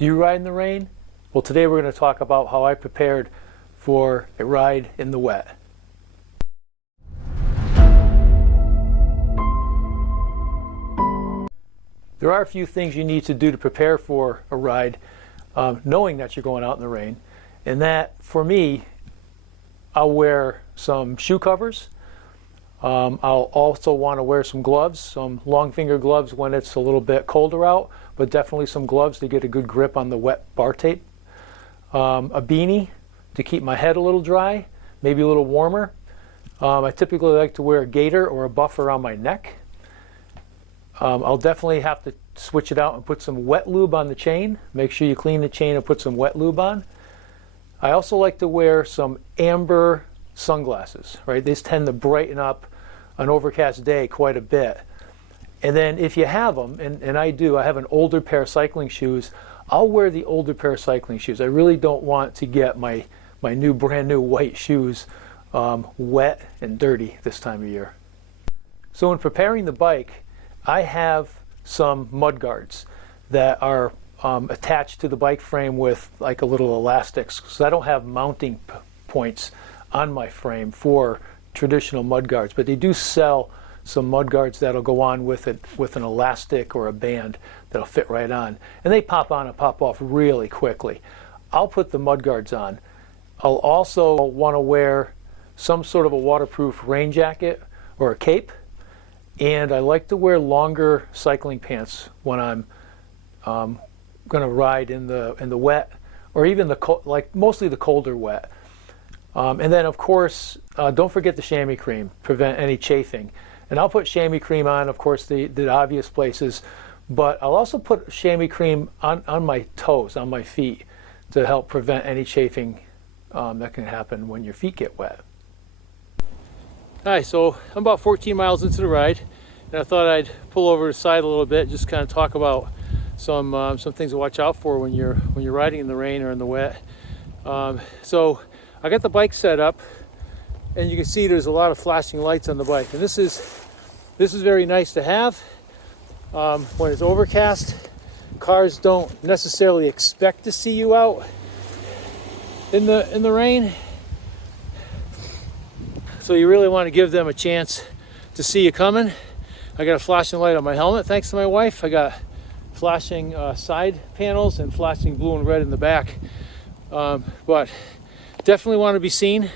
Do you ride in the rain? Well, today we're going to talk about how I prepared for a ride in the wet. There are a few things you need to do to prepare for a ride, knowing that you're going out in the rain. And that, for me, I'll wear some shoe covers. I'll also want to wear some gloves, some long finger gloves when it's a little bit colder out, but definitely some gloves to get a good grip on the wet bar tape. A beanie to keep my head a little dry, maybe a little warmer. I typically like to wear a gaiter or a buff around my neck. I'll definitely have to switch it out and put some wet lube on the chain. Make sure you clean the chain and put some wet lube on. I also like to wear some amber sunglasses, right? These tend to brighten up an overcast day quite a bit. And then if you have them, and I do, I have an older pair of cycling shoes, I'll wear the older pair of cycling shoes. I really don't want to get my brand new white shoes wet and dirty this time of year. So in preparing the bike, I have some mud guards that are attached to the bike frame with like a little elastics, because I don't have mounting points on my frame for traditional mud guards, but they do sell some mud guards that'll go on with it with an elastic or a band that'll fit right on, and they pop on and pop off really quickly. I'll put the mud guards on. I'll also want to wear some sort of a waterproof rain jacket or a cape, and I like to wear longer cycling pants when I'm going to ride in the wet, or even mostly the colder wet. And then, of course, don't forget the chamois cream, prevent any chafing. And I'll put chamois cream on, of course, the obvious places, but I'll also put chamois cream on my toes, on my feet, to help prevent any chafing that can happen when your feet get wet. Hi, so I'm about 14 miles into the ride, and I thought I'd pull over to the side a little bit, just kind of talk about some things to watch out for when you're riding in the rain or in the wet. So I got the bike set up, and you can see there's a lot of flashing lights on the bike, and this is very nice to have when it's overcast. Cars don't necessarily expect to see you out in the rain, so you really want to give them a chance to see you coming. I got a flashing light on my helmet thanks to my wife. I got flashing side panels and flashing blue and red in the back, but definitely want to be seen.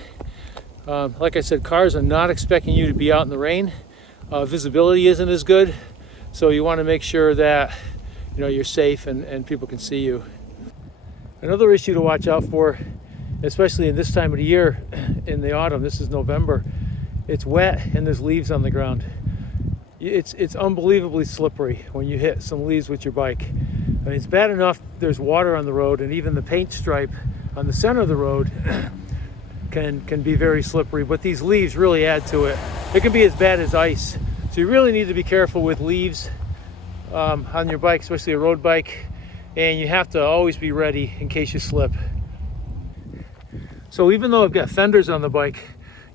Like I said, cars are not expecting you to be out in the rain. Visibility isn't as good, so you want to make sure that you're safe and people can see you. Another issue to watch out for, especially in this time of the year, in the autumn, this is November, it's wet and there's leaves on the ground. It's unbelievably slippery when you hit some leaves with your bike. I mean, it's bad enough there's water on the road, and even the paint stripe on the center of the road can be very slippery, but these leaves really add to it. It can be as bad as ice. So you really need to be careful with leaves on your bike, especially a road bike, and you have to always be ready in case you slip. So even though I've got fenders on the bike,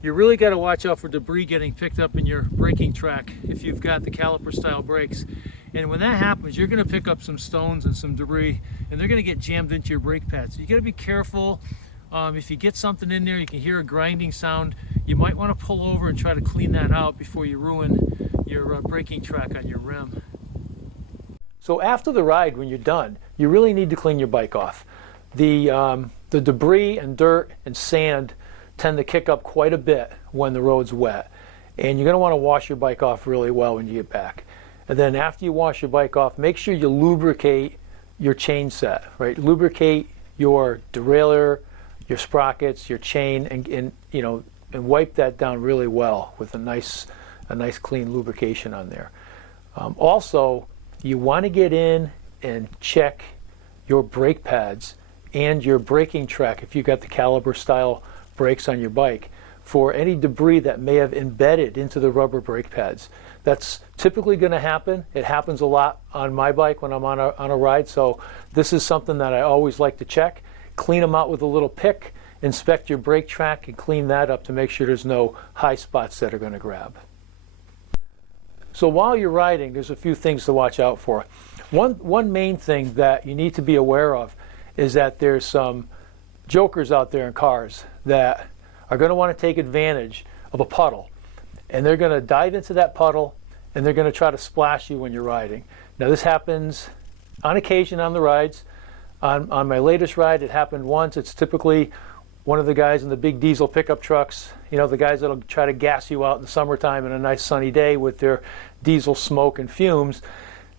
you really got to watch out for debris getting picked up in your braking track if you've got the caliper style brakes. And when that happens, you're going to pick up some stones and some debris, and they're going to get jammed into your brake pads. So you got to be careful. If you get something in there, you can hear a grinding sound. You might want to pull over and try to clean that out before you ruin your braking track on your rim. So after the ride, when you're done, you really need to clean your bike off. The debris and dirt and sand tend to kick up quite a bit when the road's wet, and you're going to want to wash your bike off really well when you get back. And then after you wash your bike off, make sure you lubricate your chain set, right? Lubricate your derailleur, your sprockets, your chain, and wipe that down really well with a nice clean lubrication on there. Also, you want to get in and check your brake pads and your braking track if you've got the caliper style brakes on your bike for any debris that may have embedded into the rubber brake pads. That's typically going to happen. It happens a lot on my bike when I'm on a ride, so this is something that I always like to check. Clean them out with a little pick, inspect your brake track, and clean that up to make sure there's no high spots that are going to grab. So while you're riding, there's a few things to watch out for. One main thing that you need to be aware of is that there's some jokers out there in cars that are going to want to take advantage of a puddle, and they're going to dive into that puddle and they're going to try to splash you when you're riding. Now this happens on occasion on the rides. On my latest ride, it happened once. It's typically one of the guys in the big diesel pickup trucks, you know, the guys that'll try to gas you out in the summertime on a nice sunny day with their diesel smoke and fumes.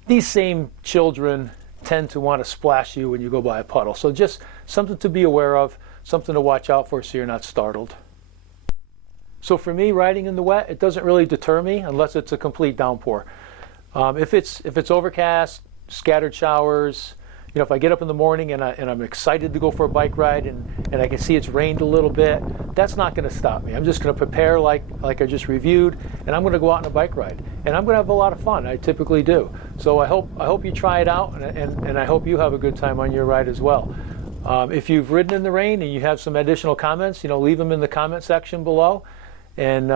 These same children tend to want to splash you when you go by a puddle. So just something to be aware of, something to watch out for so you're not startled. So for me, riding in the wet, it doesn't really deter me unless it's a complete downpour. If it's overcast, scattered showers, you know, if I get up in the morning and I'm excited to go for a bike ride and I can see it's rained a little bit, that's not going to stop me. I'm just going to prepare like I just reviewed, and I'm going to go out on a bike ride, and I'm going to have a lot of fun. I typically do. So I hope you try it out, and I hope you have a good time on your ride as well. If you've ridden in the rain and you have some additional comments, you know, leave them in the comment section below. And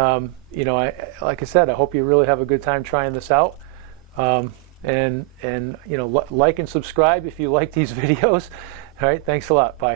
you know, like I said, I hope you really have a good time trying this out. And you know, like and subscribe if you like these videos. All right, thanks a lot. Bye.